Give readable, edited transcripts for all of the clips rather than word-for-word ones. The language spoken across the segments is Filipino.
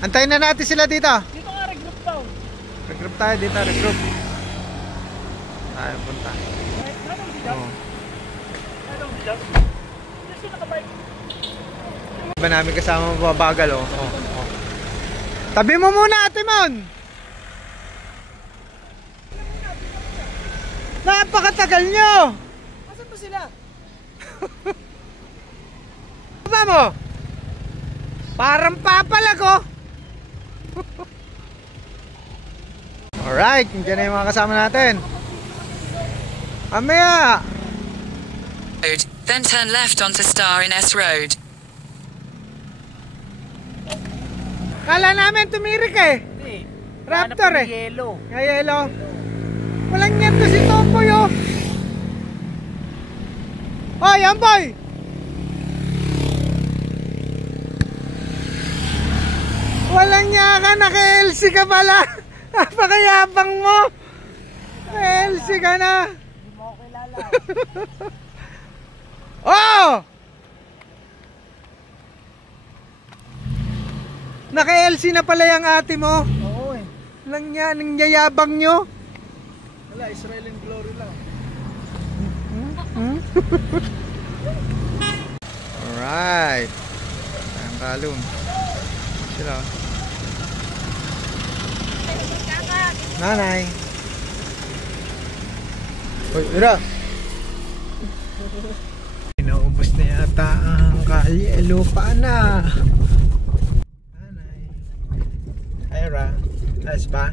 Antayin na natin sila dito. Dito nga, regroup daw. Regroup tayo dito, regroup. Tayo punta. Anong si Jam? Oo. Anong si Jam? Yes, yung nakabike. Iba namin kasama mababagal, oh. Tabi mo muna, Ate Mon! Napakatagal nyo! Asan ba sila? Ba mo? Parang papalag, oh! Alright, nandiyan na yung mga kasama natin. Amaya! Then turn left onto Star in S Road. Kala namin tumirik eh. Hindi. Raptor eh. Yellow. Yellow. Walang yan to si Tomboy, oh. Oh, yan boy. Walang niya ka, naka-LC ka pala. Napakayabang mo. LC ka na. Hindi mo ako kilala. Oh! Naka-LC na pala yung ate mo. Oo eh. Lang niya, nang yayabang nyo. Wala, Israel and Glory lang. Alright. Ang talon. Sila. Nanay. Uy, ira. Inaubos na yata ang lupa na. Nanay. Ira. Ayos ba?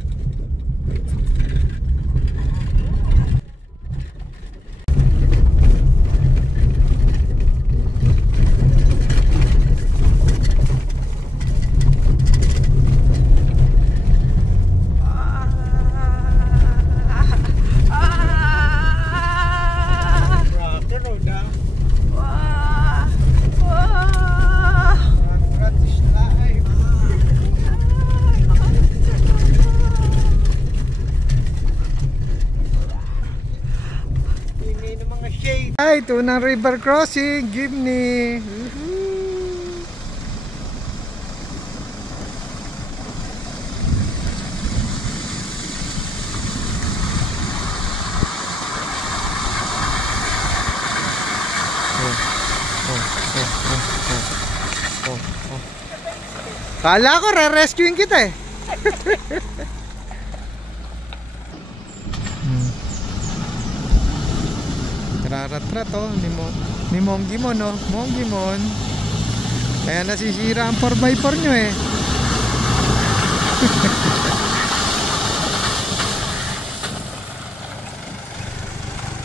Ay, Tunang River Crossing, Gibney. Kala ko re-rescuing kita eh. Rarat-rat, oh, ni Monggimon, oh. Monggimon. Kaya nasisira ang 4x4 nyo eh.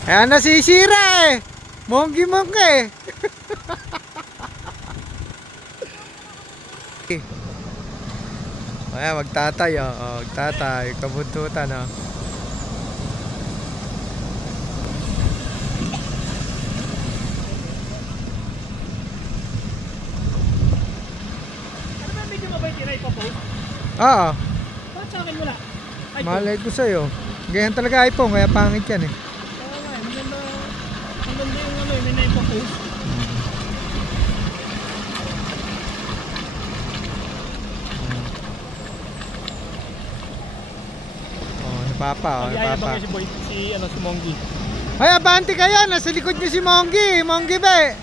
Kaya nasisira eh. Monggimon ka eh. Kaya magtatay, oh. Magtatay. Kabuntutan, oh. Oo. Bakit sa akin wala? Malay ko sa'yo. Ganyan talaga iPhone, kaya pangit yan eh. Oo nga, maganda yung ano, may naipapost. Oh, napapa, oh, napapa. Si Boy, si Monggi. Ay, abante kayo, nasa likod nyo si Monggi. Monggi ba?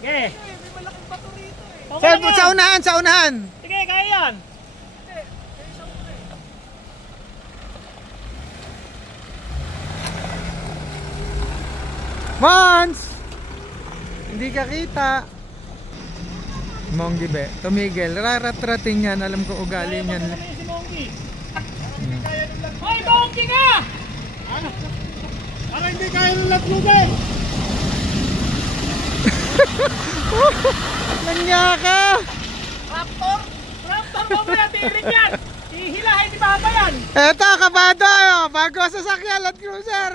Okay. May malaking bato rito eh. Sa unahan, sa unahan. Sige, kaya yan. Mons! Hindi ka kita. Monggi be, tumigil. Rarat-rating yan. Alam ko ugali niyan. Si Monggi. Hoy, Monggi nga! Para hindi kaya ng latlugin. Nanya ka! Raptor? Raptor mo ba yan? Tirik yan! Hihilahin ni Papa yan! Eto, kabado ayo. Bago sa sakyan, Land Cruiser.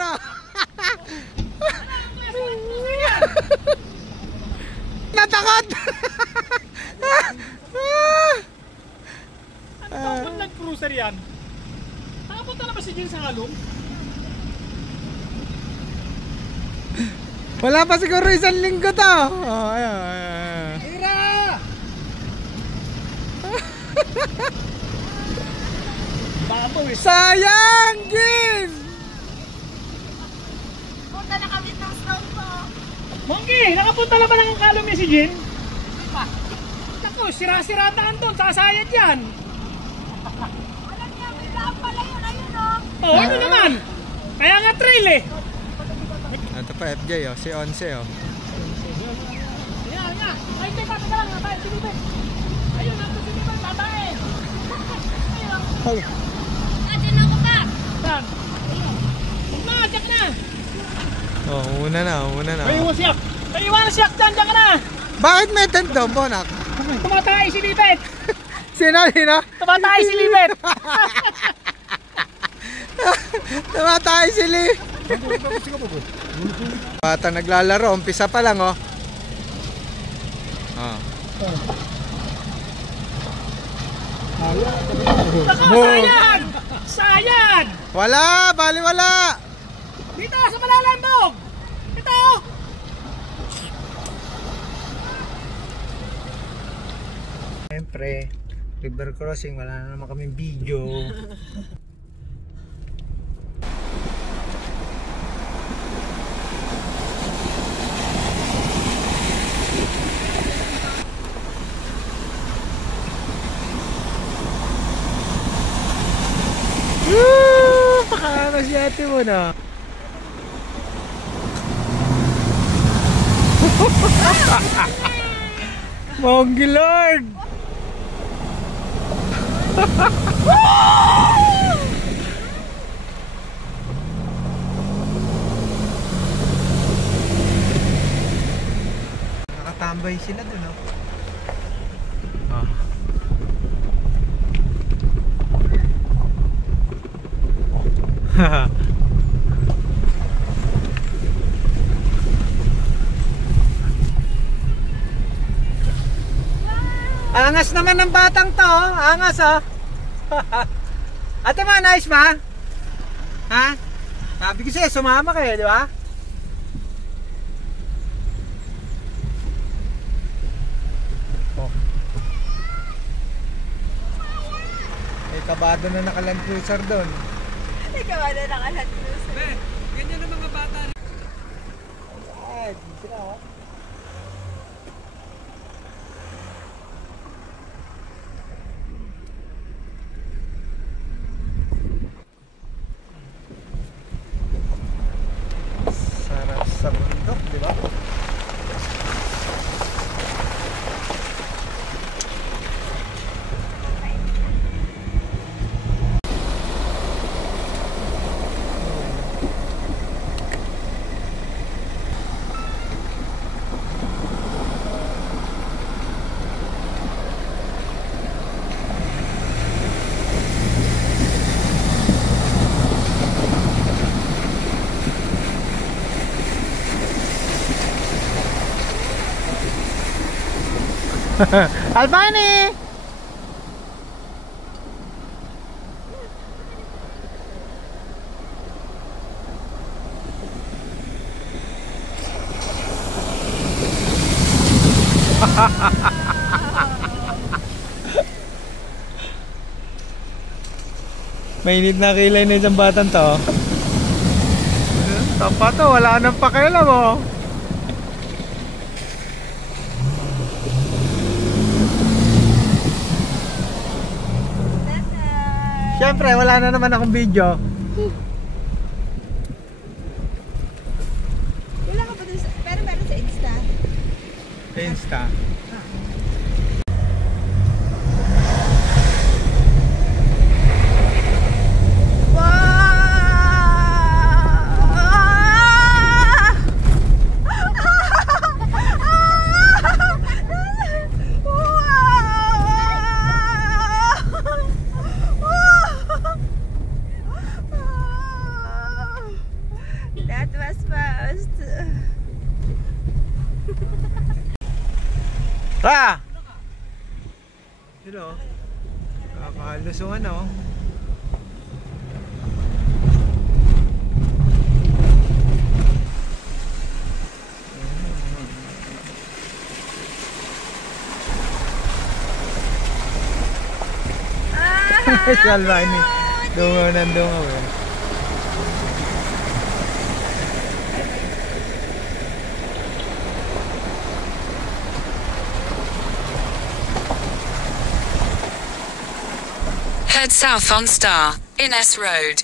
Natakot! Ano bang nag-cruiser yan? Nakapunta na ba si Jill sa halong? Wala pa siguro isang linggo to. Oh, ayan. Tira! Babaw eh. Sayang, Gin! Punta na kami ng snow po. Monkey, nakapunta na ba ng kalong niya si Jin? Pa. Naku, sira-sirataan doon, sasayad yan. Alam niya, may daan pala yun. Ayun o. Oh, ano naman? Kaya nga trail eh. Ito pa FJ oh, si Once oh. Ayan nga. Ay, teka lang. Natay, sinipin. Ayun, nato sinipin. Tatay. Ayun. Nandiyan ako ka. Saan? Huwag na, check na. Oh, una na. May iwan siyak. May iwan siyak dyan, check na. Bakit may tent doon, Bonak? Tumatay si Lipet. Sino? Tumatay si Lipet. Tumatay si Lee. Bata naglalaro, umpisa pa lang oh. Sayad! Sayad! Wala, bali wala. Dito, sa malalandog! Ito! Siyempre, river crossing, wala na naman kaming video. Pakano si ate mo na. Monggi Lord! Nakatambay sila dun oh. Angas naman ng batang to, oh. Angas oh. Ate mo, nice ba? Ha? Sabi ko sa'yo, sumama kayo, di ba? Oh. May kabado na naka-Land Cruiser doon. Ikaw na nakalat ko. Ganyan ang mga bata. Ay, sila oh. Sarap sa bundok, di ba? Albani! Mainit na kilay na isang batang to. Tapa to, wala nang pakialam oh. Siyempre, wala na naman akong video. Wala ka ba dun sa... Pero meron sa Insta. Insta. That was fast. Ah! Hello. Kakalusungan oh. Salvani. Dungaw ng dungaw eh. Head south on Star, Ines Road.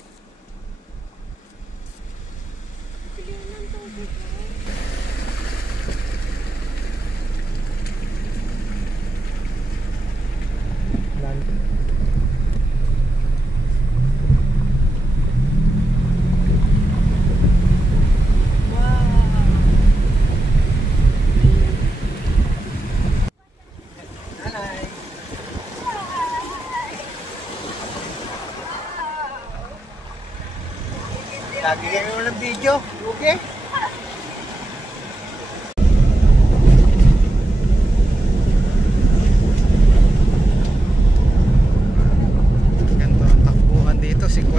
Lagi kami mo ng video, okay? Ganito ang takbuhan dito, 50.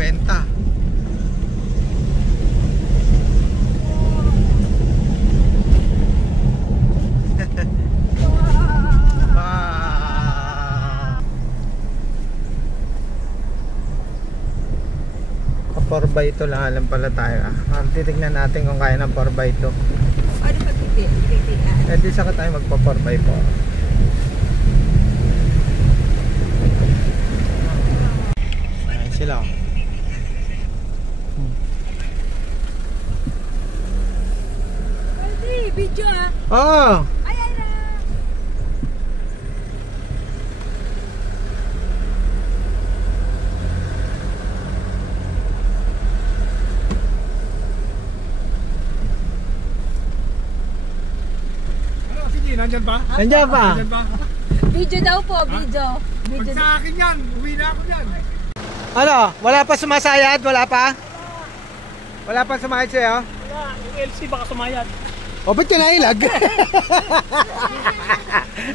Kapor ito lang alam pala tayo. Titignan natin kung kaya ng 4x2. Ano pagpipilian? Eh di saka tayo magpa 4x4. Ayan sila. Pwede, video ah. Oo! Ay, ay na. Ano, sige, nandyan ba? Nandiyan pa? Nandyan ba? Video daw po, video. Pag Video. sa akin yan, uwi na ako yan. Ano? Wala pa sumasayad? Wala pa? Wala pa sumayad sa'yo? Wala, yung LC baka sumayad. O ba't ka nailag?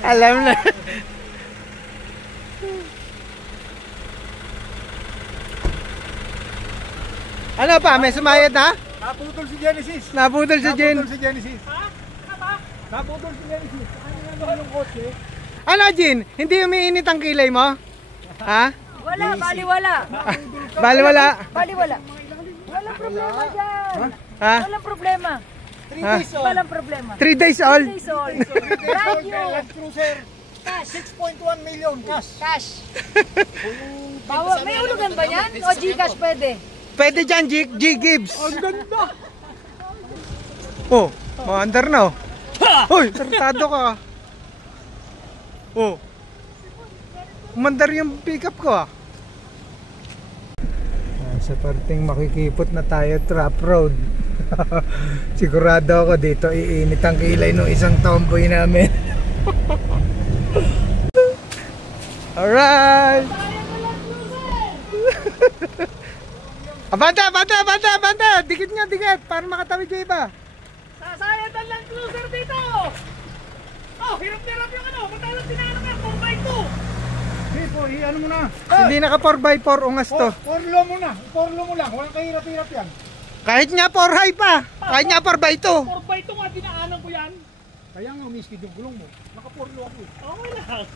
Alam na. Ano pa? May sumayad na? Naputol si Genesis. Naputol si Jen. Naputol si Genesis. Ha? Ano ba? Naputol si Genesis. Ano nga ba yung kotse? Ano Jen? Hindi umiinit ang kilay mo? Ha? Wala, baliwala. Bali wala. Baliwala. Walang problema dyan. Ha? Walang problema. Ha? Walang problema. 3 days old. Days old. Brand new. Land Cruiser. Cash. 6.1 million cash. Cash. May ulugan ba yan? O Gcash pwede? Pwede dyan, G-Gibbs. Ang ganda. Oh, maandar na oh. Hoy, tartado ka. Oh. Umandar yung pickup ko ah. Sa parting makikipot na tayo, trap road. Sigurado ako dito iinit ang kilay ng isang tomboy namin. Alright. Abanda, abanda, abanda, abanda. Dikit nga, dikit. Para makatawid yung iba. Sasayad ang Land Cruiser dito. Oh, hirap-hirap yung ano. Matalang tinanong nga, 4x2. Hindi po, ano mo na. Hindi naka 4x4 ungas to. 4 lo mo na. 4 lo mo lang. Walang kahirap-hirap yan. Kahit nga 4 high pa. Kahit nga 4x2. 4x2 nga, dinaanan ko yan. Kaya nga, umiskid yung gulong mo. Naka 4 lo ako. Okay lang.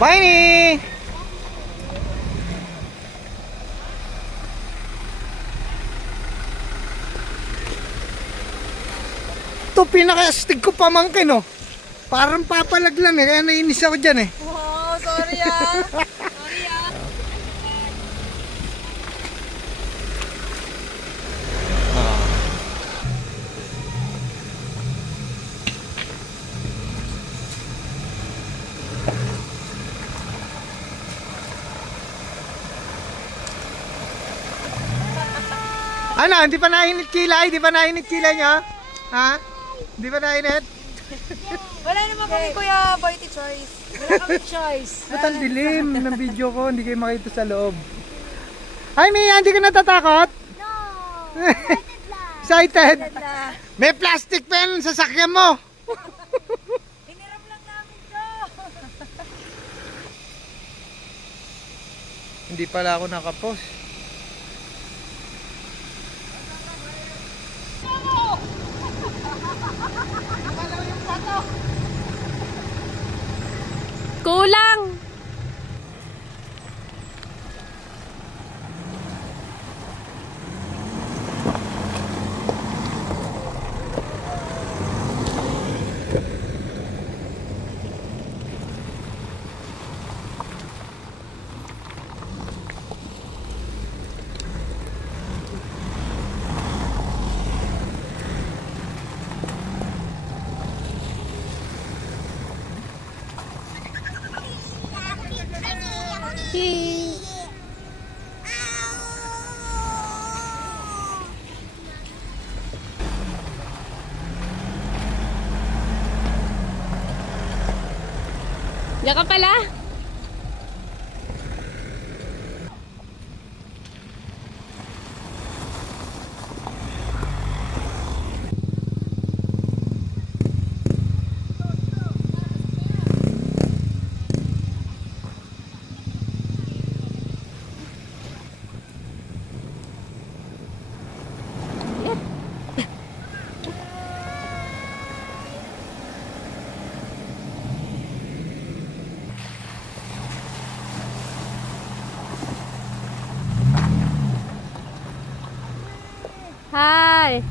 Bye! Ito pinaka-astig ko pamangkin oh. Parang papalag lang eh, kaya nainis ako dyan eh. Oh, sorry ah. Sorry ah. Ano, hindi pa nainit kilay? Hindi pa nainit kilay niya? Ha? Hindi pa nainit? Wala naman kami kuya, Boyti choice. Wala kami choice. Ba't ang dilim ng video ko? Hindi kayo makita sa loob. Ay, Mia, hindi ka natatakot? No! Excited lang. Excited? Ganda. May plastic pen sa sakyan mo. Hiniram lang namin to. Hindi pala ako nakapost. Diyan ka pala? Hi!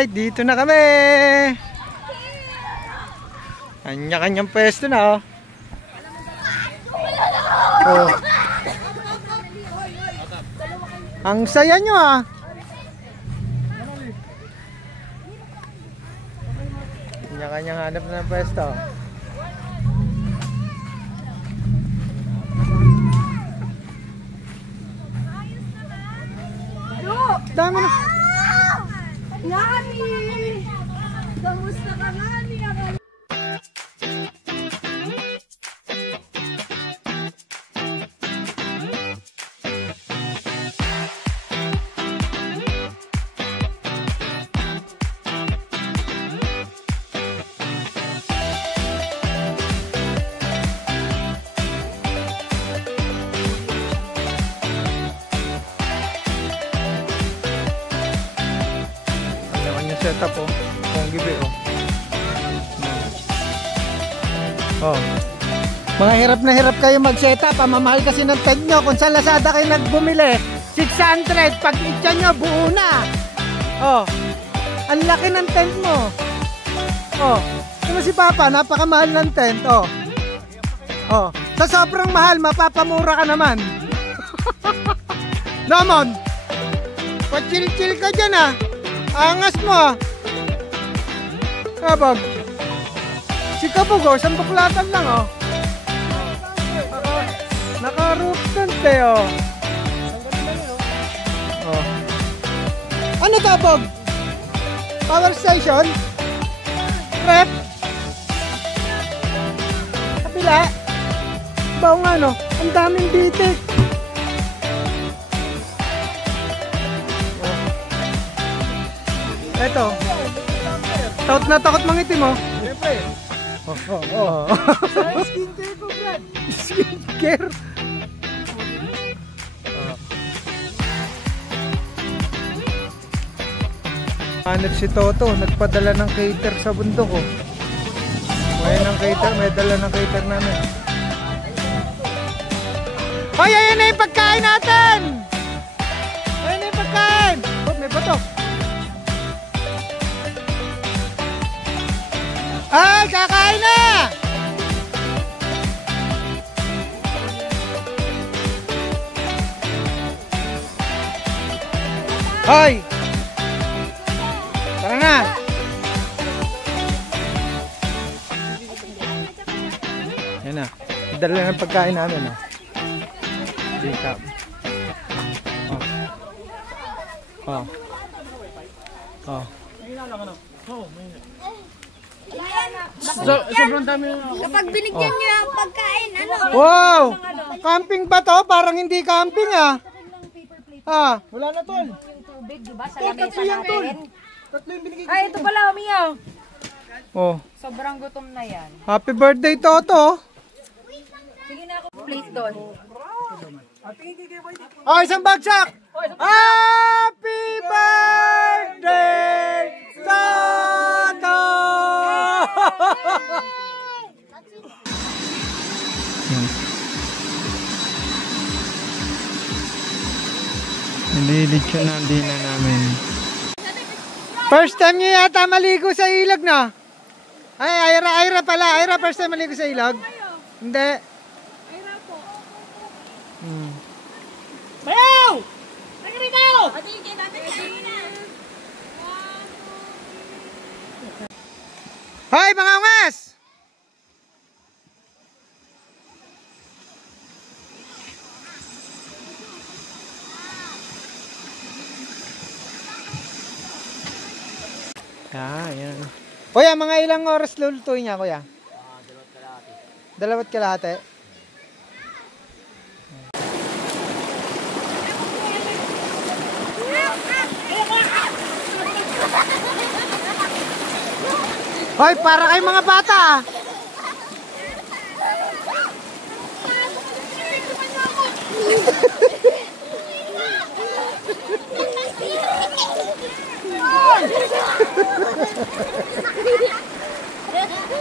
Alright, dito na kami. Kanya-kanyang pwesto na, oh. Oh. Ang saya nyo, ah. Kanya-kanyang hanap na ng pwesto. Dami na. Nani! Kamusta ka, Nani? Setup, oh. Kung gibe, oh. Oh. Mga hirap na hirap kayo mag-setup. Mamahal kasi ng tent nyo. Kung sa Lazada kayo nagbumili, 600. Pag itya nyo, buo na. Oh. Ang laki ng tent mo. Oh. Ano si Papa? Napakamahal ng tent. Oh. Oh. Sa sobrang mahal, mapapamura ka naman. Naman. Pa-chill-chill ka dyan, ah. Angas mo, ah. Kabag. Si Kabog, oh, isang buklatan lang, oh. Naka-roof tent, eh, oh. Oh. Ano to, Bog? Power station? Rep? Kapila? Bao nga, no? Ang daming bitik. Eto. Takot na takot mangitim, mo. Siyempre. Oh. Skincare ko, Brad. Skincare? Hanap si Toto, nagpadala ng cater sa bundok, oh. May dala ng cater namin. Hoy, ayan na yung pagkain natin! Ayan na yung pagkain! Oh, may bato. Ay, kakain na! Hoy! Tara na! Yan na. Dala ng pagkain namin, ha. Sikap. Oh. Oh. Oh. Sobrang dami. Kapag binigyan niyo ang pagkain, ano? Wow! Camping ba to? Parang hindi camping, ah. Ah, wala na, tol. Yung tubig, di ba? Sa lamesa natin. Tatlo yung binigay ko. Ay, ito pala, Mia. Oh. Sobrang gutom na yan. Happy birthday, Toto. Sige na ako plate doon. Oh, isang bagsak. Happy birthday, Toto. Nililitsyon na dina namin. First time niyo yata maligo sa ilog, no? Ay, Ira pala. Ira, first time maligo sa ilog? Hindi. Ira po. Hmm. Bayaw! Nagkari kayo! Hoy, mga ungas! Yan. Kuya, mga ilang oras lulutuin niya, kuya? Dalawat kalahati. Hoy, para kay mga bata, ah.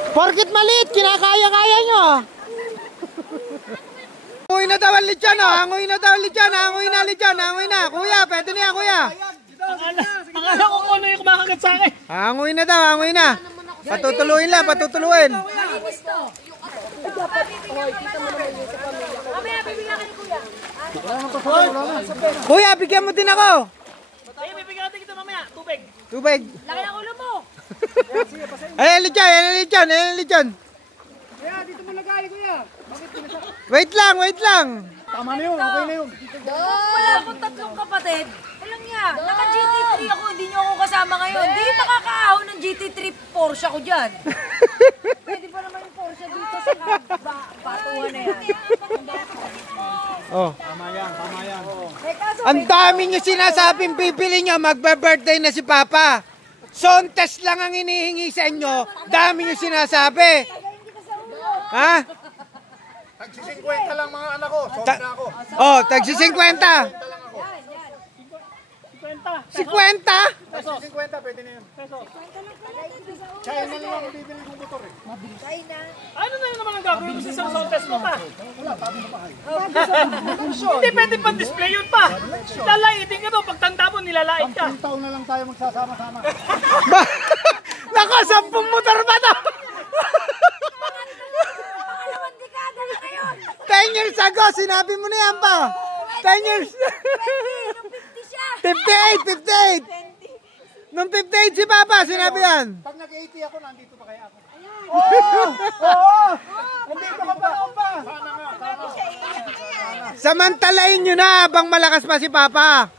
Porkit maliit, kinakaya-kaya nyo. Hangoy na daw ang lechon, oh. Hangoy na daw ang lechon. Hangoy na. Kuya, pwede na yan, kuya. Akala ko kung ano yung kumakagat sa akin. Hanguin na daw, hanguin na. Patutuluin lang, patutuluin. Malinis to. Mamaya, bibigyan ka ni kuya. Kuya, bigyan mo din ako. Ay, bibigyan natin kita mamaya. Tubig. Tubig. Laki ng ulo mo. Ayan, lechon, ayan, lechon, ayan, lechon. Kuya, dito mo lagay, kuya. Wait lang, wait lang. Tama na yun, okay na yun. Wala akong tatlong kapatid. Alam niya, naka-GT3 ako, hindi niyo ako kasama ngayon. Hindi makakaahon ng GT3 Porsche ako dyan. Pwede pa naman yung Porsche dito sa batuhan na yan. Oh. Tama yan, tama yan. Eh, kaso, Ang dami nyo sinasabing bibili nyo, magbe-birthday na si Papa. Sontes lang ang inihingi sa inyo, dami nyo sinasabi. Ha? Tag-50 lang mga anak ko, sold na ako. Oh, tagsi 50. 50. 50? Peso. 50, pwede na yun. Peso. China na lang ang bibili kong motor eh. Ano na yun naman ang gagawin mo sa isang sound test mo pa? Wala, tabi na pa kayo. Hindi pwede pang display yun pa. Lalaitin ka to, pagtanda mo nilalait ka. 10 taon na lang tayo magsasama-sama. Nako, 10 motor ba to? pangalawang dekada na ngayon. 10 years ago, sinabi mo na yan pa. 10 years. 50 siya. 58, 58. Nung 58 si Papa, sinabi yan. Pag nag-80 ako, nandito pa kaya ako? Oo! Nandito ka pa ako pa! Sana nga, sana. Samantalain nyo na habang malakas pa si Papa.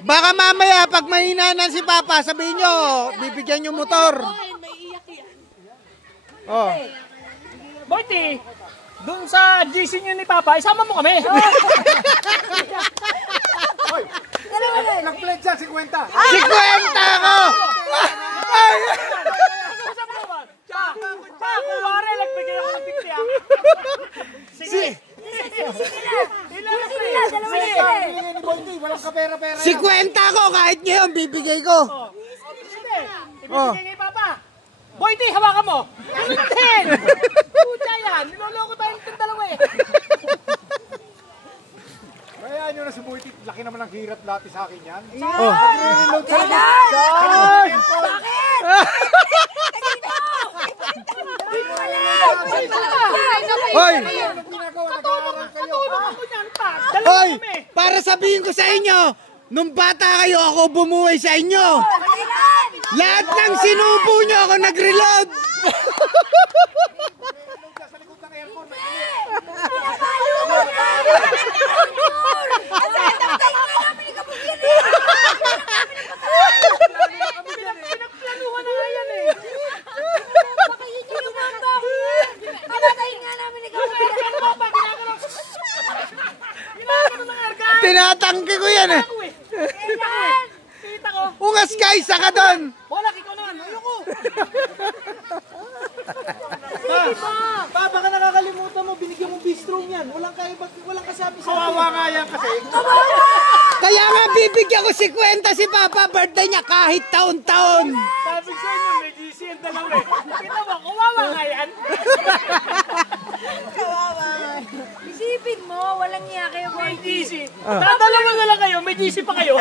Baka mamaya pag mahina na si Papa, sabihin nyo, bibigyan nyo motor. Oh. Boyti, dun sa GC nyo ni Papa, isama mo kami. Nag-pledge siya, 50. 50 ako! Ay! Kuwari, nagbigay ako ng 50 ah. Sige. Ni Boyti, walang kapera-pera. 50 ako kahit ngayon, bibigay ko. Sige, ibibigay kay Papa. Boyti, hawakan mo. Ganun. Pucha yan, niloloko tayo ng dalawa eh. Kaya nyo na si Boyti, laki naman ang hirap dati sa akin yan. Oh. Bakit? Hoy! Katulong ako niyan pa. Hoy! Para sabihin ko sa inyo, nung bata kayo ako bumuhay sa inyo. Lahat ng sinubo nyo ako nag-reload. Pinagplanuhan na nga yan eh. Tinatangki ko yan eh. Kita ko. Ungas ka, isa ka doon. Wala, ikaw naman. Ayoko. Pa, baka nakakalimutan mo, binigyan mong bistro yan. Walang kasabi sa kawawa nga yan kasi. Kaya nga bibigyan ko 50 si Papa, birthday niya kahit taon-taon. Sabi sa inyo, may GC yan dalawa eh. Kita mo, kawawa nga yan. Isipin mo, walang iya kayo, May Boyti. GC. Dalawa na lang kayo, may GC pa kayo.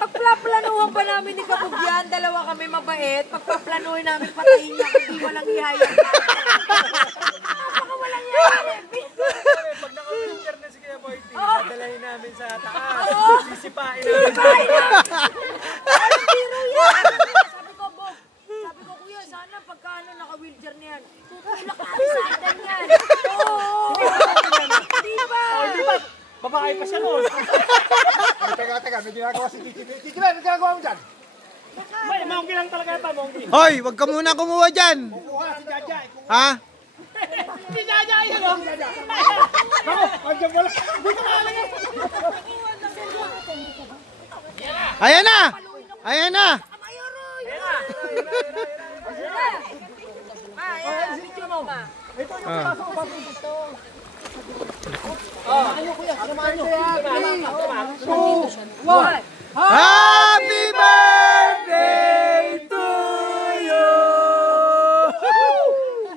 Pagplaplanuhan pa namin ni Kabugyan, dalawa kami mabait. Pagplaplanuhin namin patayin niya kung di walang ihaya. Napaka walang ihaya. Pag naka-wheelchair na si Kuya Boyti, dadalahin namin sa taas. Sisipain namin. Anong biro yan? Sabi ko, Bog. Sabi ko, Kuya, sana pagka naka-wheelchair niyan, tutulak natin sa atin yan. Oo. Di ba? O, di ba? Babae pa siya noon. Teka, may ginagawa si Kiki. Kiki, may ginagawa mo dyan? May, monkey lang talaga ito, monkey. Hoy, wag ka muna kumuha dyan. Kukuha si Jaja. Ha? Si Jaja, yun o. Ako, andyan wala. Dito ka lang yan. Ayan na! Ayan na! Ito yung pasok ko. Ano kuya? Ano man ito yan? 2, 1. Happy birthday to you!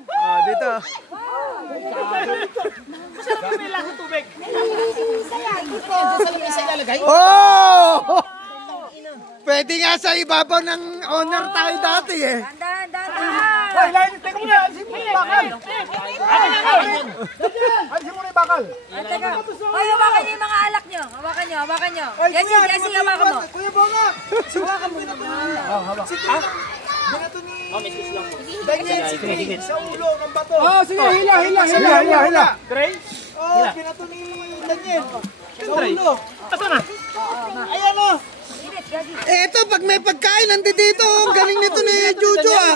Oh, dito. Masarap na may lasang tubig. Oh! Pwede nga sa ibabaw ng owner tayo dati eh. Dahan. Hoy, teka muna. Alisin mo yung bakal. Alisin mo na yung bakal. Teka. Hoy, hawakan niyo yung mga alak niyo. Hawakan niyo. Jesse, hawakan mo. Kuya Bonga. Hawakan mo na. Binato ni Daniel Sikring sa ulo ng bato. Sige, hila. Tray? Binato ni Daniel sa ulo. Ito na. Ayan o. Eto, pag may pagkain, nandito dito. Ang galing nito ni Juju ah.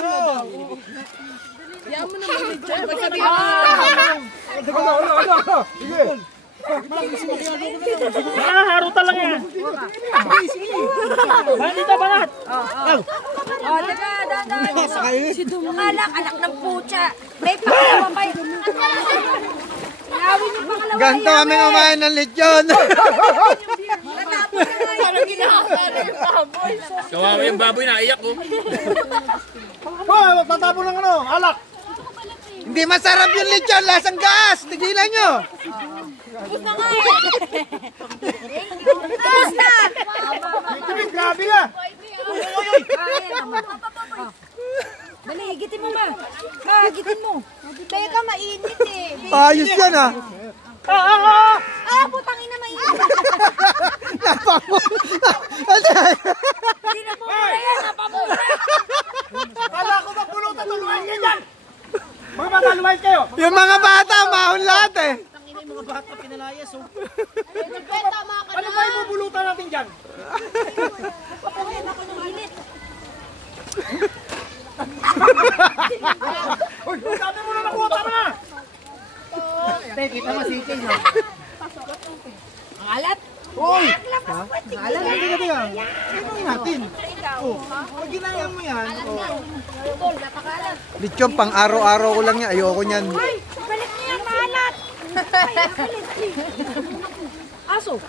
Harutan lang yan. Dito banat. Teka, dahan. Si Dumalak, anak ng pucha. May pangalawa pa yun. Inawin yung pangalawa. Ganto kami kumain ng lechon. Kawawa yung baboy na iyak ko. Tatapon ng ano, alak. Hindi masarap yung lechon, lasang gas. Tigilan nyo. Tapos na nga eh. Tapos na. Grabe na. Dali, higitin mo ba? Higitin mo. Teka, mainit eh. Ayos yan ah. Putangin na mainit. Hindi na mo yan, napamura. Kala ko ba pulutan, tulungan kayo dyan. Mga bata, lumayas kayo. Yung mga bata, mahon lahat eh. Ano ba yung bubulutan natin dyan? Uy, sabi mo na nakuha, tama na! Kita mo si King, no? Ang alat. Uy! Alam mo, tiga. Tingnan natin. Pag ginaya mo yan, Lechon, pang araw-araw ko lang yan. Ayoko niyan. Balik niyo yung maalat. Aso.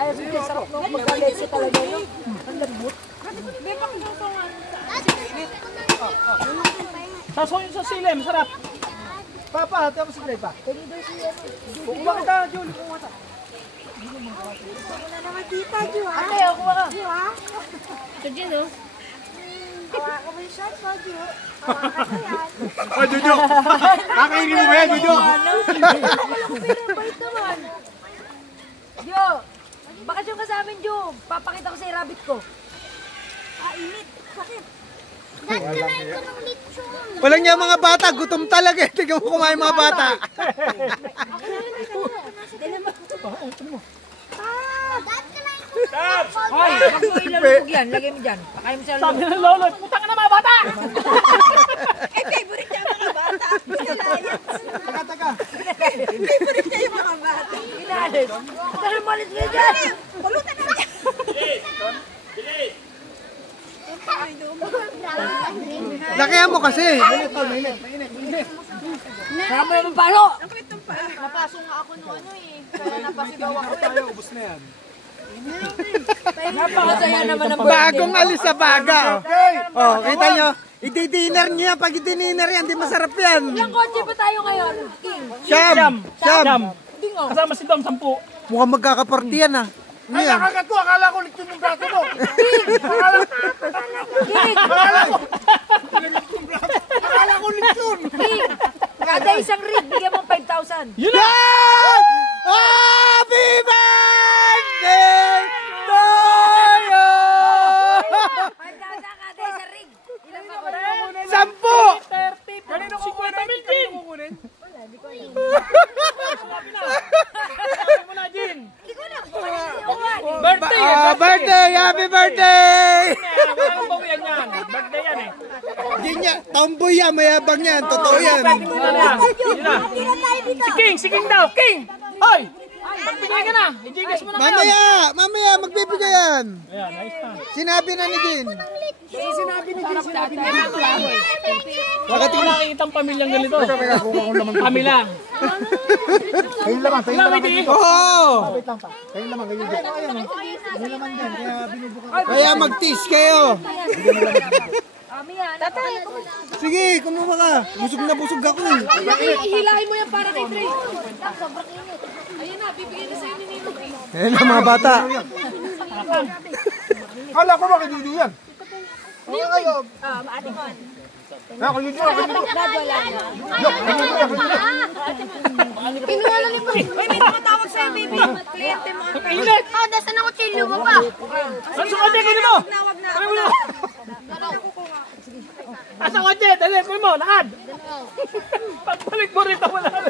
Ay, sige, sarap nung magkaletse talaga yun. Ang lambot. sasoyin sa sili, masarap. Papa, hati ako si Greg pa. Kukuha kita, Jul. Ate, kuha ka. Ito dyan, oh. Oh, Jojo! Kakainin mo ba yan, Jojo? Bait naman. Jo, bakasyon ka sa amin, Jo. Papakita ko sa rabbit ko. Init. Bakit? Dahil kinain ko ng lechon. Walang niya mga bata, gutom talaga eh. Tignan mo kumain mga bata. Dahil kinain ko ng lechon. Hoy, wag mo ilalubog yan. Lagay mo dyan. Pakain mo sa loob. Sabi ng lolo, putang na mga bata! Favorite niya yung mga bata. Taga. Favorite niya yung mga bata. Inalis. Dahil malit ka dyan. Pulutan na yan. Lakihan mo kasi. Kaya mo naman palo. Napasok nga ako nung ano eh. Tayo, ubos na yan. Napakasaya naman ang birthday. Bagong alis sa baga. Okay! Oh, kita nyo. I-dinner nyo yan. Pag i-dinner yan, di masarap yan. Ilang kotse pa tayo ngayon, King? Siyam. Hindi nga. Kasama si Dom, 10. Mukhang magkakaparty yan ah. Ano Ay, yan? nakagat ko. Akala ko lechon yung braso mo. King! Akala ko lechon. King! Kada isang rig, bigyan mo 5,000. Yun Yeah! Happy birthday to you! 5,000 kada isang rig. Ilan pa ba? 10! 30. Kanino ko 50 mil, Jin? Sabi mo na, Jin. Hindi ko alam. Ano Birthday! Birthday! Happy birthday! Wala kang bawian yan. Birthday yan eh. Hindi niya, tomboy yan, mayabang yan, totoo yan. Yun na. Si King daw. King! Hoy! Magbigay ka na. I-gigas mo na ngayon. Mamaya, magbibigay yan. Ayan, ayos na. Sinabi na ni Jin. Wala nakikitang pamilyang ganito. Kami lang. Kayo laman, kayo laman. Oo! Kayo laman, kayo laman. Kayo laman din, kaya binubukan. Kaya mag-tease kayo. Tatay, Sige, kumuha ka. Busog na busog ako eh. hihilahin mo yan para kay Trey. Sobrang init. Ayun na, bibigyan na sa'yo ni Nino. Ayan ang mga bata. Kala ko makidudu yan. Ate Mon. Nakidudu. Dad, wala na. Kinuha lang yung Uy, may tumatawag sa'yo, baby. Kliyente mo. Init! Oh, nasa na kutsilyo mo pa. Saan sa kotse? Kunin mo! Nawag na. Kunin mo na! Asa kotse? Dali, kunin mo! Lakad! Pagbalik mo rito, wala na.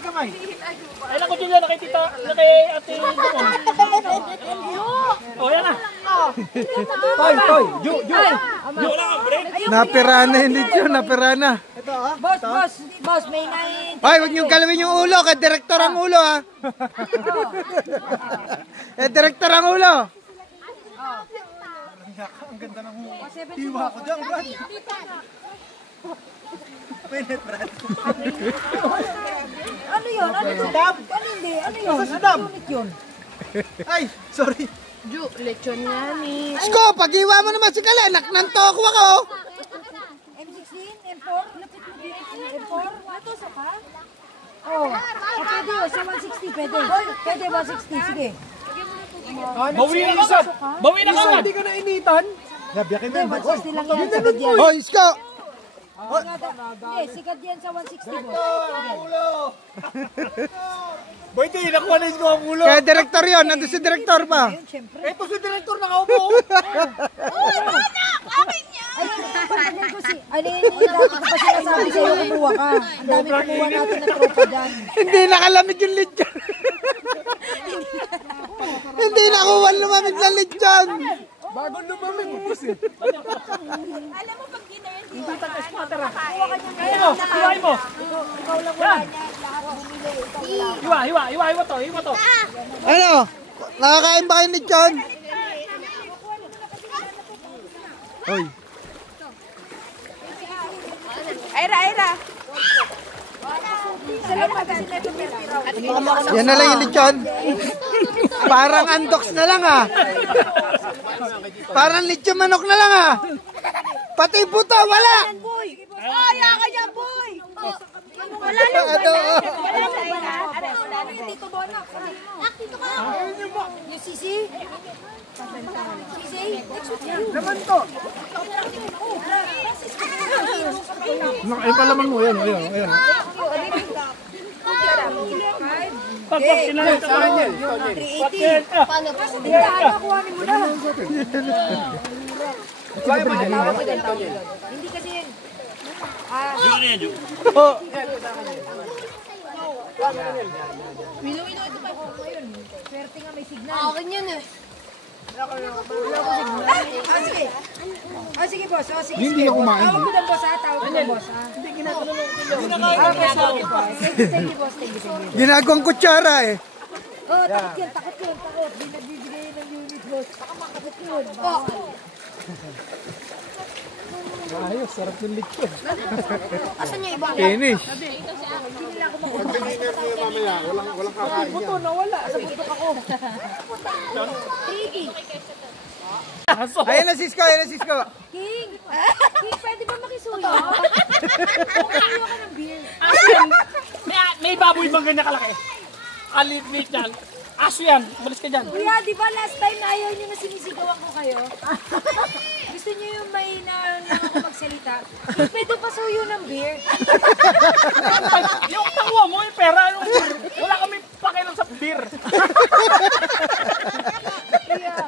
Kamay. Ay, lang kotse niya, nakitita, nakay ate Dumon. O, yan na. Toy. Ju. Napirana yung lechon, napirana. Boss, may ngayon. Ay, huwag niyong galawin yung ulo, kay direktor ang ulo ha. Eh, direktor ang ulo. Ang ganda ng hiwa ko dyan, Brad. Minute, Brad. Ano yun? Ano yun? Ano hindi? Ano yun? Sadam. Ano yun? Ay, sorry. Ju, lechon nga ni. Sko, pag-iwa mo naman si Kala, anak ng toko ako. M16? M4? M4? Ito sa pa? Oh, pwede yun. Sa 160, pwede. Pwede 160, sige. Bawi na isa. Bawi na kagad. Hindi ka na initan. Nabiyakin mo. 160 lang yan, sagad yan. Hoy, Sko. Hindi, sigad yan sa 160 mo. Boy, di, nakuha na isko ang ulo. Kaya direktor yun, nandun si direktor pa. Ayun, syempre. Ito si direktor nakaupo. Ano yun yung dati ko pa sinasabi sa'yo, kumuha ka. Ang dami kumuha natin na tropa dyan. Hindi nakalamig yung lechon. Hindi nakuha lumamig na lechon. Bago lumamig mo si. Alam mo pag ginayon Hindi taga-spotter ah. Kaya mo, hiwain mo. Ikaw lang wala niya, lahat bumili. Hiwa to. Ano? Nakakain ba kayo ng lechon? Hoy. Aira. Yan na lang yung lechon. Parang andox na lang ah. Parang lechon manok na lang ah. Pati buto, wala. Ay, ka niya, boy! Wala na. Ito. Dito, Bono. Dito ka. Yung sisi? Sisi? Naman to. Ay, palaman mo. Ayan. Pag tinanong ka lang yan. 380. Paano pa? Kuhanin mo na. Hindi kasi yun. Wilo-wilo ito pa. Swerte nga may signal. Akin yun eh. Sige boss. Sige. Hindi ako kumain. Tawag ko ng boss ha. Thank you boss. Ginagawang kutsara eh. Oh, takot yun. Di nagbibigay ng unit boss. Takot yun. Ayos, sarap ng lechon. Asan yung iba? Finish. Walang kakain yan. Ayan na Cisco, King, pwede ba makisuyo? Makisuyo ka ng beer. May baboy bang ganyan kalaki? Alit-lit yan. Aso yan. Malis ka dyan. Kuya, di ba last time na ayaw nyo na sinisigawan ko kayo? Gusto nyo yung may na ako magsalita? Pwede pa suyo ng beer. Yung tawa mo, yung pera, yung beer. Wala kami pakialam sa beer. Kuya,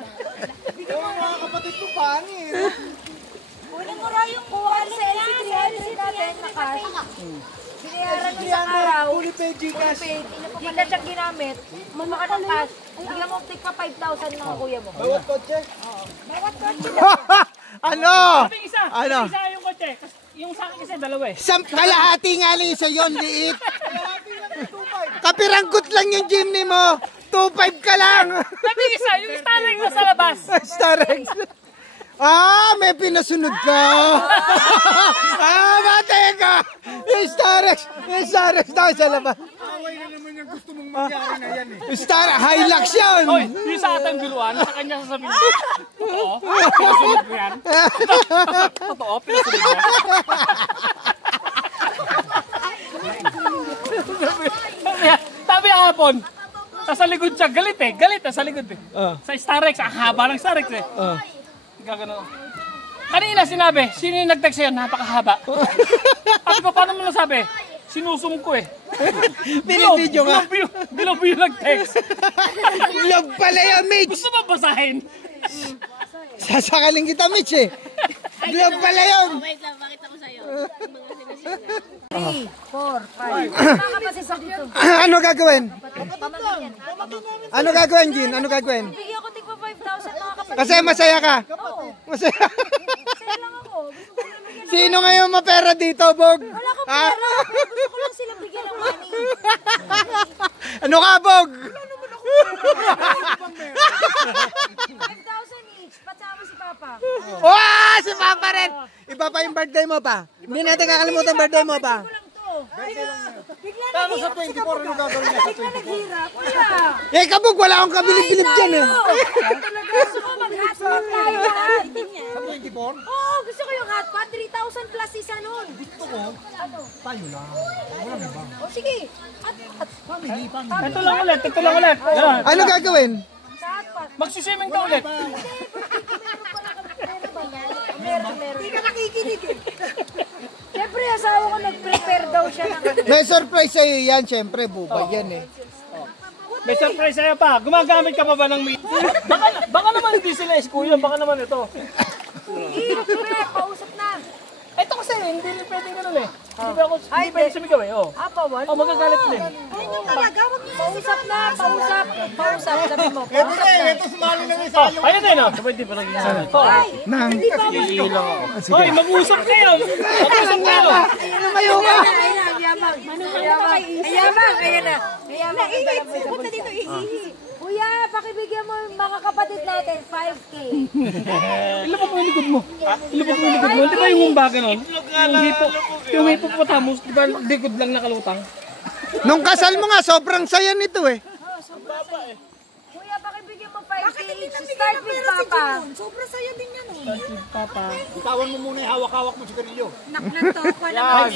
Mga kapatid ko pangit. unang mura yung kuha sa LC300 natin na cash. Binayaran mo sa araw. Fully paid Gcash. Di ka siyang ginamit. Mamaka ng cash. Bigla mo take pa 5,000 ng kuya mo. Bawat kotse. Bawat kotse. Ano? Sabi isa. Ano? Isa yung kotse. Yung sa akin kasi dalawa eh. Kalahati nga lang isa yun, liit. Kapiranggot lang yung jeepney mo. 2.5 ka lang. Sabi isa, yung starring na sa labas. Starex. May pinasunod ka. Mate ka. Yung Starex daw sa labas. Away na naman yung gusto mong mangyari na yan eh. Hilux yun. Hoy, yung sa ating biruan, sa kanya sasabihin. Totoo? Pinasunod mo yan? Totoo? Pinasunod mo yan? Sabi hapon, nasa likod siya, galit nasa likod eh. Sa Starex, ang haba ng Starex eh. Gagano. Kanina sinabi, sino yung nag-text sa'yo? Napakahaba. Sabi ko, paano mo nasabi? Sinusum ko eh. Pinipidyo ka. Globe yung nag-text. Globe pala yun, Mitch. Gusto mo basahin? Sasakaling kita, Mitch eh. Globe pala yun. Wait lang, bakit ako sa'yo? 3, 4, 5. Baka kasi sa dito. Ano gagawin? Pamagyan. Ano gagawin, Jean? Ano gagawin? Bigyan ko tigpa 5,000 mga kapatid. Kasi masaya ka. Masaya. Kasi lang ako. Gusto ko lang bigyan ng Sino ngayon mapera dito, Bog? Wala akong pera. Gusto ko lang silang bigyan ng money. Ano ka, Bog? 5,000 each. Patsama si Papa. Wow! Si Papa rin! Iba pa yung birthday mo pa. Hindi natin kakalimutan birthday mo pa. Ko lang to. Bigla na Pero sa 24, ano gagawin niya sa 24? naghirap. Kuya. Eh, kabog, wala akong kabilib-bilib dyan eh. Gusto ko mag-hotspot tayo lahat. Sa 24? Oo, gusto ko yung hotpot. 3,000 plus isa nun. Gusto ko. Ano? Tayo lang. Wala na ba? O sige. Family. Ito lang ulit. Yan. Ano gagawin? Sa hotpot. Magsiswimming ka ulit. Meron. Hindi ka nakikinig eh. Siyempre, asawa ko nag-prepare daw siya ng May surprise sa'yo yan, syempre, bubay yan eh. May surprise sa'yo pa. Gumagamit ka pa ba ng meat? Baka naman hindi sila iskuyan. Baka naman ito. pausap na. Ito kasi hindi rin pwedeng ganun eh. Hindi pwede sumigaw eh. Bawal. Magagalit din. Ay, nang talaga. Pausap na, pausap. Pausap, sabi mo. Ito Pausap na na. ito sumali ng isa. Ayun din oh. Pwede pa lang ginagawa. Ay, hindi pa ako. Hoy, mag-usap kayo. Mag-usap kayo. Ayun na, yamang. Yamang, ayan na. Yamang, punta dito, ihihi. Kuya, pakibigyan mo yung mga kapatid natin, 5K. Ilabas mo yung likod mo. Ilabas mo yung likod mo. Di ba yung umbaga nun? Yung hippopotamus, di ba likod lang nakalutang? Nung kasal mo nga, sobrang saya nito eh. Kuya, pakibigyan mo 5K. Start with Papa. Sobrang saya din yan. Papa. Bitawan mo muna yung hawak-hawak mo sigarilyo. Naknanto ko na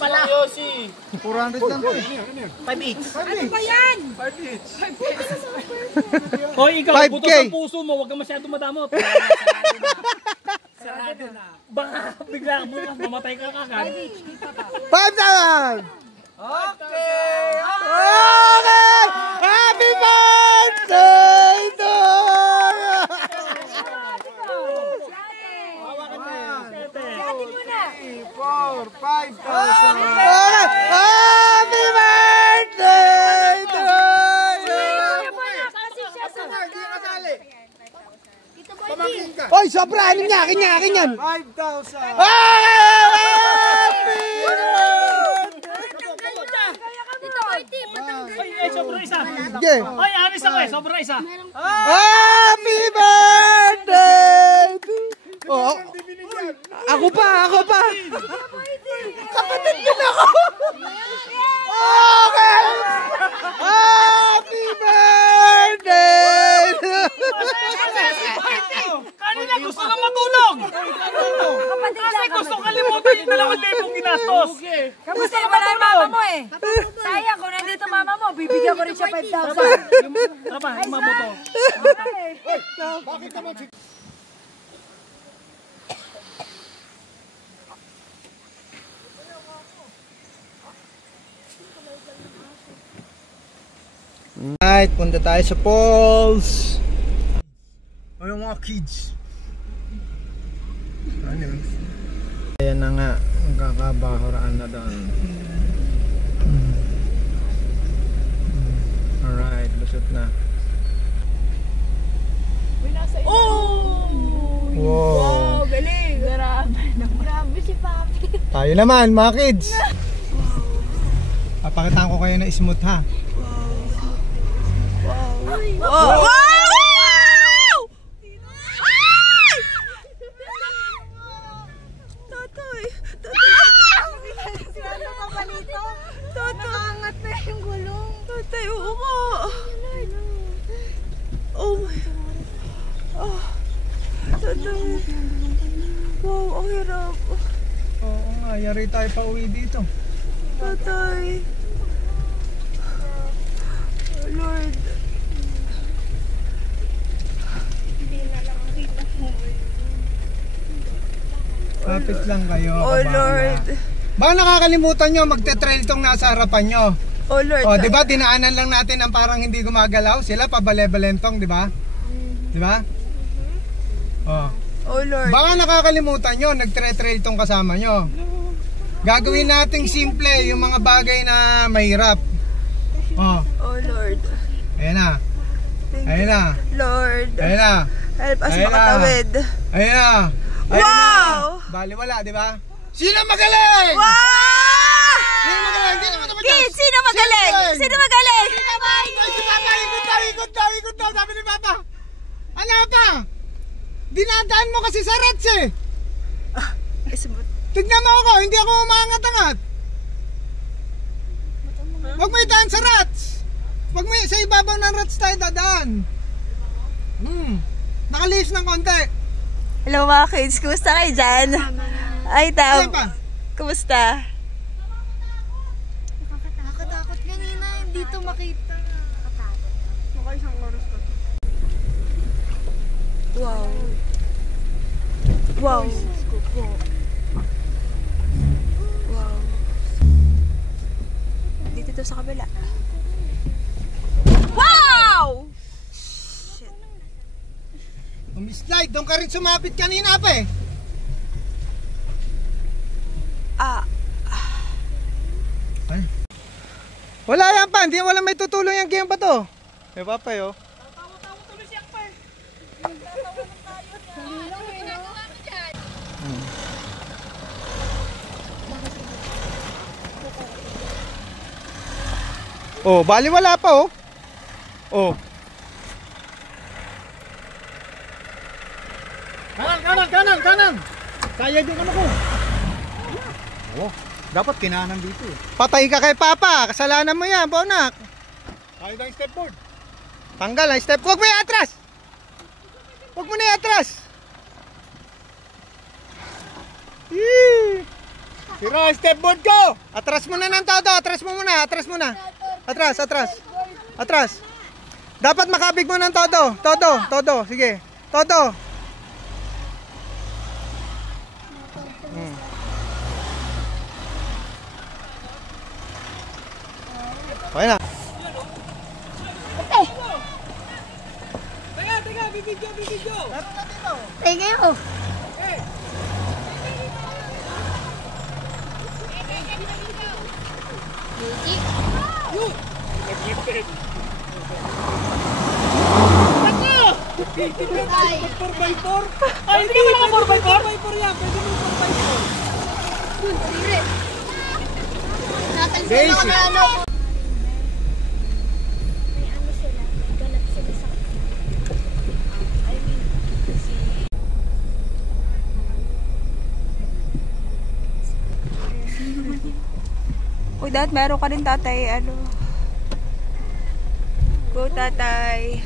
pala. Yosi. 400 lang to eh. Ano ba yan? Hoy, ikaw, 5K. buto sa puso mo. Huwag ka masyadong madamot. Sarado na. Baka bigla ka bukas, mamatay ka kagad. 5,000! Okay! Happy birthday to you! Ate muna. 4, 5,000. Okay! Happy birthday to you! Kasi siya sa Pamangkin ka. Oy, sobra! Ano niya? Akin yan! 5,000. Happy Ay, sobra isa. birthday! Ay, anis ako eh. Sobra isa. Happy birthday to oh, ako pa! Kapatid din ako! Okay! Happy birthday to Kanina gusto na matulog. Kasi gusto kalimutan yung 2,000 ginastos. Kamusta naman ang mama mo eh? Sayang, kung nandito mama mo, bibigyan ko rin siya 5,000. Ano ba? Yung mabuto. Bakit naman si... Right, punta tayo sa falls. Ay, mga kids. Ayan na nga, ang kakabahuraan na doon. Alright, lusot na. Wow! Galing. Grabe si Papi. Tayo naman, mga kids. Papakitaan ko kayo na smooth ha. Wow! Totoy! Totoy! Nakaangat na yung gulong. Totoy, oo nga. Oh my God. Oh. Totoy. Wow, ang hirap. Oo nga, yari tayo pa uwi dito. Totoy. Lumapit lang kayo. Oh Lord. Baka nakakalimutan nyo, magte-trail tong nasa harapan nyo. Oh Lord. O, di ba, dinaanan lang natin ang parang hindi gumagalaw. Sila pabale-balentong, di ba? Di ba? O. Oh Lord. Baka nakakalimutan nyo, nagtre-trail tong kasama nyo. Gagawin nating simple yung mga bagay na mahirap. O. Oh Lord. Ayan na. Ayan na. Lord. Ayan na. Help us Ayan na. makatawid. Ayan na. Ayan Wow! na. Baliwala, di ba? Sino magaling? Wow! Sino magaling? Hindi naman naman Kid, sino magaling? Sino magaling? Si Papa, ikot daw, sabi ni Papa. Ano pa? Dinadaan mo kasi sa rats eh. Tignan mo ako, hindi ako umangat-angat. Huwag mo idaan sa rats. Huwag mo sa ibabaw ng rats tayo dadaan. Nakalihis ng konti. Hello mga kids, kumusta kayo dyan? Ay, Ano pa? Kumusta? Nakakatakot kanina, hindi to makita. Wow. Wow. Wow. Dito to sa kabila. Wow! Slide, doon ka rin sumapit kanina pa eh. Ay. Wala yan pa, hindi wala may tutulong yung game pa to. Eh Papa yo. Oh, bali wala pa oh. Oh. Kanan. Kaya yung ano ko. Oh, dapat kinanan dito eh. Patay ka kay Papa, kasalanan mo yan, Bonak. Kaya ng stepboard. Tanggal ang step. Huwag mo i-atras. Huwag mo na i-atras. Sira ang stepboard ko. Atras mo na ng todo. Atras mo muna. Atras. Dapat makabig mo ng todo. Todo. Sige. Todo. Okay na. Teka, bibidyo. Tay kayo. Ay, hindi ka naka 4x4? 4x4 yan, pwede mo 4x4. Basic. May ano sila, ganap sila sa Uy, dahil meron ka rin tatay, ano. Go, tatay.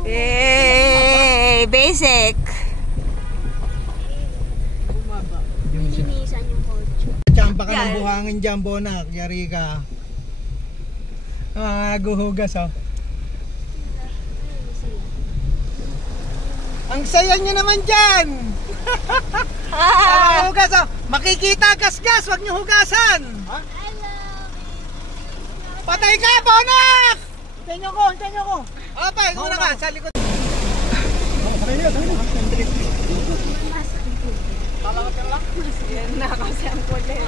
Yay! Basic! linisan yung coach. Champa ka ng buhangin dyan, Bonak. Yari ka. Naguhugas, oh. Ang saya nyo naman dyan! Hugas, oh. Makikita gas-gas, wag nyo hugasan! Patay ka, Bonak! Hintayin nyo ko! Opa, ikaw na ka, sa likod.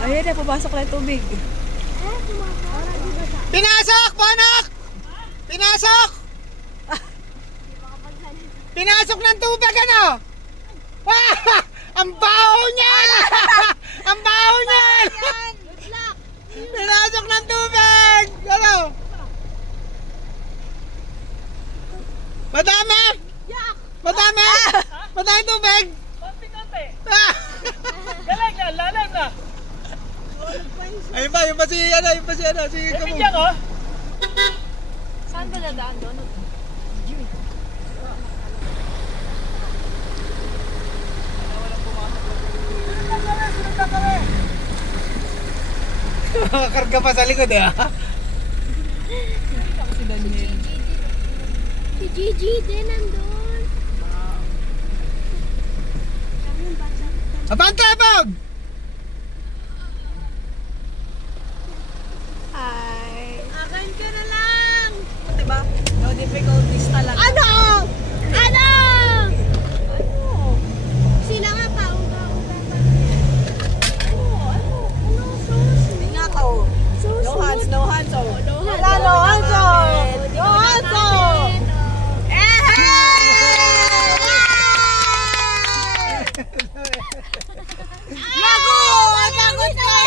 Ayun na, papasok na yung tubig. Pinasok, Bonak! Pinasok! Pinasok ng tubig, ano? Ang baho niyan! Ang baho niyan! Pinasok ng tubig! Ano? Madami? Madami? Madami tubig? Konti. Galing na, lalang na. Ayun pa, yung pa si Kamu. Bibidyan ko. Saan ba nadaan doon? Karga pa sa likod eh. Si Daniel. Si Gigi din nandun. Abante, Bob! Akin ka na lang! Diba? No difficulties talaga. Ano? Ano? Sila nga pa. Hindi nga to. No hands, no hands. Oh. Wala, no hands. No hands. Lago! Lagot ka!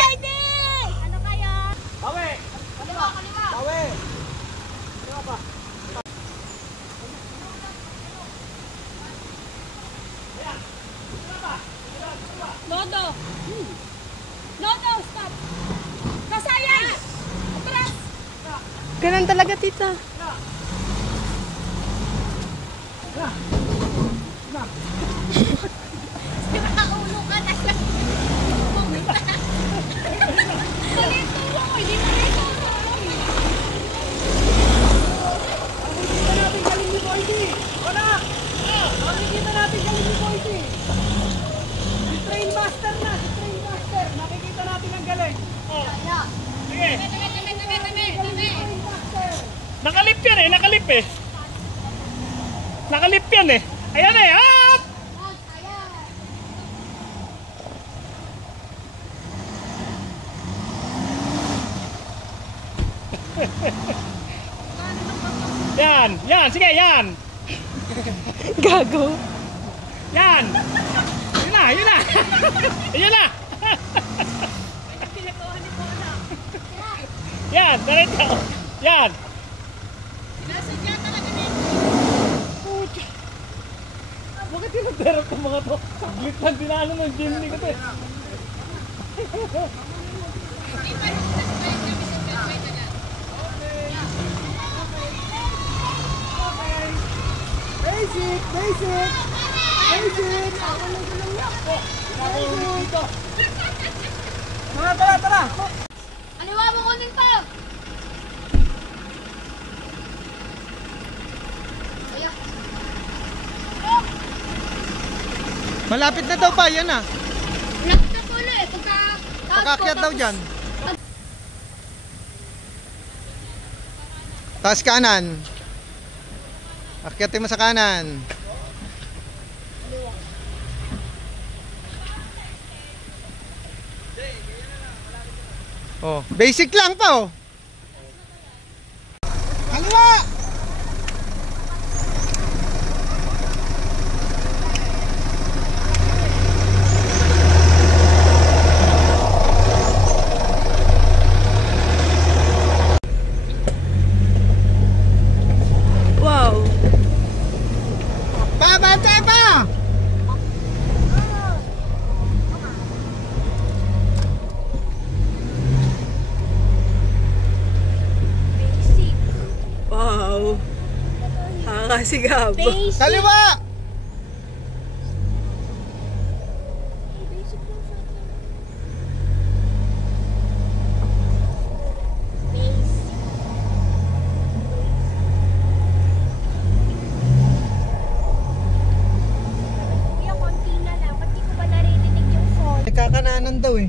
Ano kaya? Bawi! Kaliwa. Bawi! Nodo. Nodo, stop. Kasayan! Atras! Ganun talaga, tita. Nakaulo ka na siya. Malito mo, hindi malito mo. Makikita natin galing ni Boydy! Wala! Makikita natin galing ni Boydy! Si Train Master na! Si Train Master! Makikita natin ang galing! Oh. Sige! Nakalip yan eh! Nakalip eh! Nakalip yan eh! Ayan eh! Up! Yan! Yan! Sige! Yan! Gago. Yan! Yun na! Yun na! Yun na! Yan! Diretso! Yan! Pucha! Bakit yung nagderap ng mga to? Saglit lang dinalo ng Jimny ko to eh. Basic! Basic! Basic! Tara! Tara! Tara! Aliwa mo kunin to. Malapit na daw pa, yan ah. Lapit na pala eh. Pagkakyat daw dyan. Taas kanan. Akyatin mo sa kanan. Oh, basic lang pa oh. Kaliwa! Wow. Babante pa! Wow. Nakakasigab. Basic. Kaliwa! Kuya, konti na lang. Ba't di ko ba naririnig yung phone? Kakananan daw eh.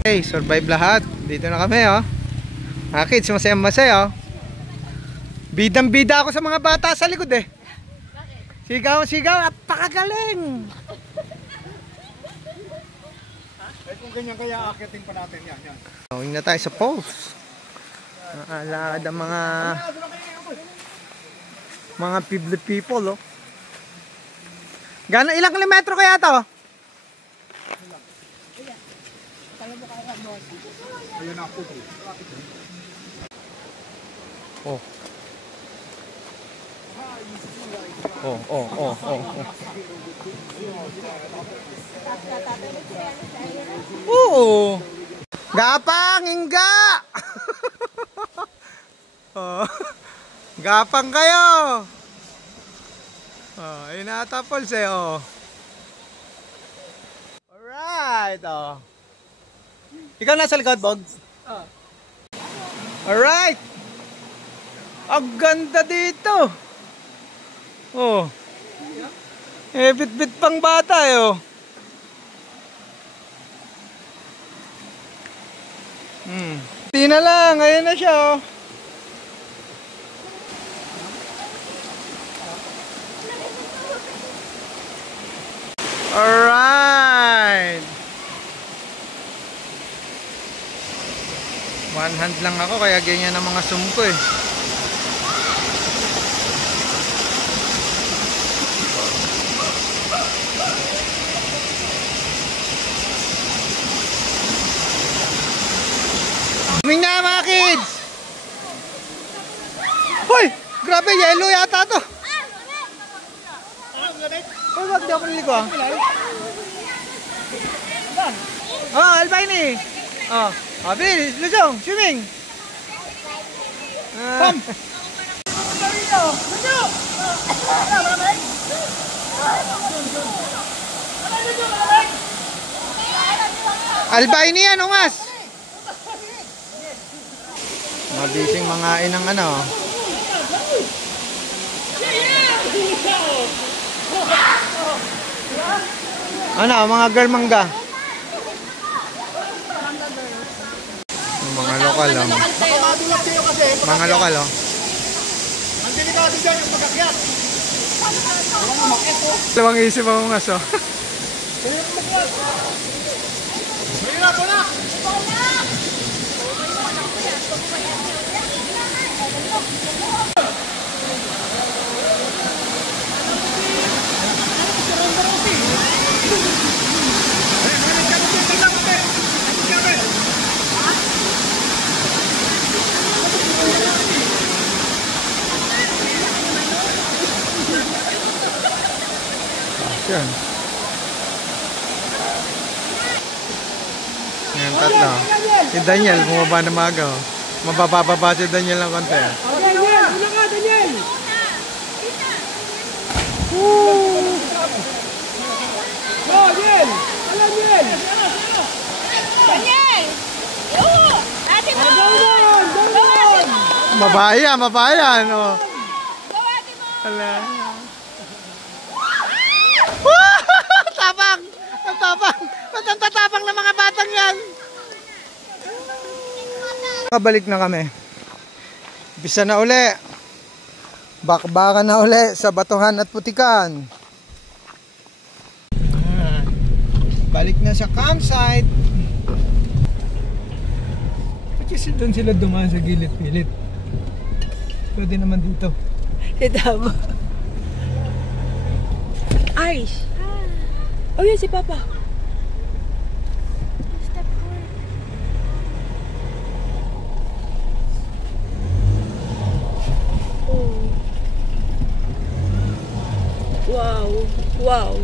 Okay, survive lahat. Dito na kami oh. Mga kids, masaya-masaya oh. Bidang-bida ako sa mga bata sa likod eh. Sigaw-sigaw, apakagaling. Eh kung ganyan kaya akitin pa natin yan. Yan. Going na tayo sa falls. Naalakad ang mga people oh. Gano'n, ilang kilometro kaya to? Ayun na po. Oh. Oh. Oo. Gapang, ingga. Oh. Gapang kayo. Oh, ayun na ata Pauls eh, oh. Alright, oh. Ikaw nasa likod, Bog? Alright! Ang ganda dito! Oh. Eh, bit-bit pang bata eh, oh. Di na lang, ayun na siya, oh. Alright! One hand lang ako, kaya ganyan ang mga zoom ko eh. Swimming na mga kids! Hoy! Grabe, yellow yata to! Hoy, wag di ako naligo ah. Oh, Albini! Oh, bilis, lusong, swimming! Pam! Albini yan, umas! Mabising mga inang ano. Ano, mga girl mangga. Mga lokal lang. Mga lokal oh. Ang delikado dyan yung pag-akyat. Lawang isip ako nga so. Mahirap mo na! Yan. Yan, tatlo. Si Daniel, bumaba na maga. Oh. Mabababa si Daniel ng konti. Daniel! Una ka, Daniel! Daniel! Daniel! Daniel! Oo! Ate mo! Mabayan, mabayan. Oh. Gawati mo! Ala. Tapang! Ang tapang! Ba't ang tatapang ng mga batang yan? Kabalik na kami. Bisa na uli. Bakbakan na uli sa Batuhan at Putikan. Balik na sa campsite. Kasi doon sila dumaan sa gilid-pilit. Pwede naman dito. Tama. Irish. Oh yan si Papa. Step 4. Oh. Wow. Wow.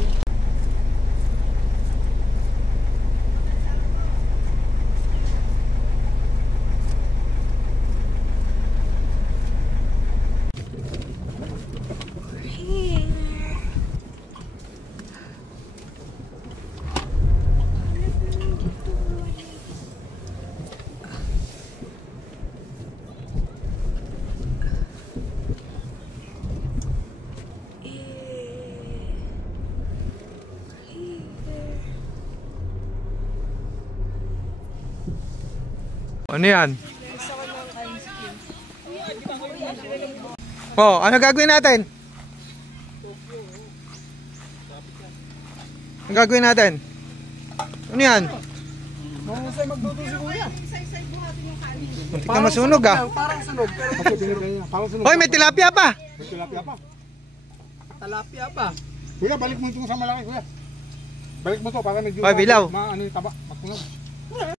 Ano yan? Oh, ano gagawin natin? Ano gagawin natin? Ano yan? Mahusay magduto si Kuya. Muntik na masunog ah. Parang sunog. Parang sunog. Hoy, may tilapia pa! May tilapia pa. Talapia pa. Kuya, balik mo ito sa malaki, Kuya. Balik mo ito para medyo... Hoy, bilaw. Ano yung taba. Matunog.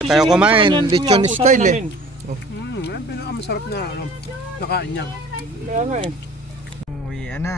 Tayo kumain, lechon style eh. Yan pinakamasarap na nakain niya. Kaya nga eh. Uwi na.